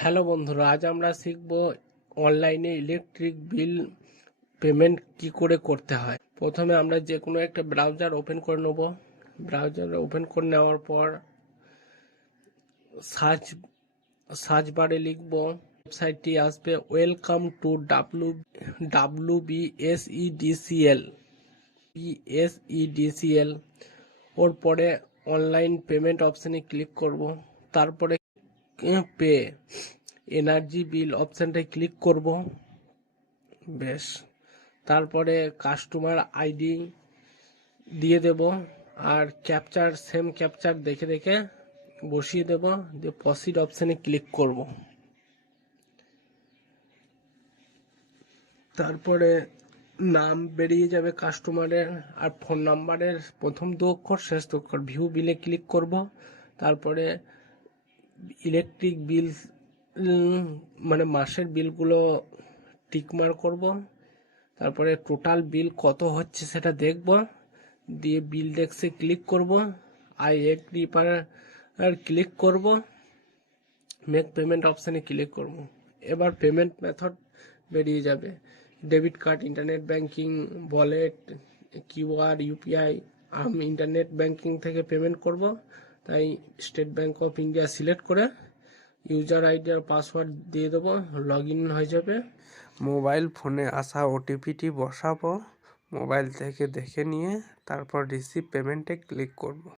Hello বন্ধুরা, আজ আমরা শিখব অনলাইনে ইলেকট্রিক বিল পেমেন্ট কি করে করতে হয়। প্রথমে আমরা যে কোনো একটা ব্রাউজার ওপেন করে নেব। ব্রাউজার ওপেন করে নেওয়ার পর সার্চ সার্চ বারে লিখব, ওয়েবসাইটটি আসবে ওয়েলকাম টু WBSEDCL। ওর পরে অনলাইন পেমেন্ট অপশানে ক্লিক করব। তারপরে পে এনার্জি বিল অপশানটায় ক্লিক করব। বেশ, তারপরে কাস্টমার আইডি দিয়ে দেব আর সেম ক্যাপচার দেখে দেখে বসিয়ে দেব, দিয়ে প্রসিড অপশানে ক্লিক করব। তারপরে নাম বেরিয়ে যাবে কাস্টমারের আর ফোন নাম্বারের প্রথম 2 অক্ষর শেষ 2 অক্ষর। ভিউ বিলে ক্লিক করব। তারপরে ইলেকট্রিক বিল মানে মাসের বিলগুলো টিকমার্ক করব। তারপরে টোটাল বিল কত হচ্ছে সেটা দেখব, দিয়ে বিল ডেস্কে ক্লিক করব, আই এগ্রি আর ক্লিক করব, মেক পেমেন্ট অপশানে ক্লিক করব। এবার পেমেন্ট মেথড বেরিয়ে যাবে, debit card, internet banking, wallet, QR, UPI. আমি ইন্টারনেট ব্যাংকিং থেকে পেমেন্ট করব, তাই state bank of India select করে ইউজার আইডি আর পাসওয়ার্ড দিয়ে দেবো, লগ ইন হয়ে যাবে। মোবাইল ফোনে আসা ওটিপিটি বসাবো, মোবাইল থেকে দেখে নিয়ে তারপর রিসিভ পেমেন্টে ক্লিক করব।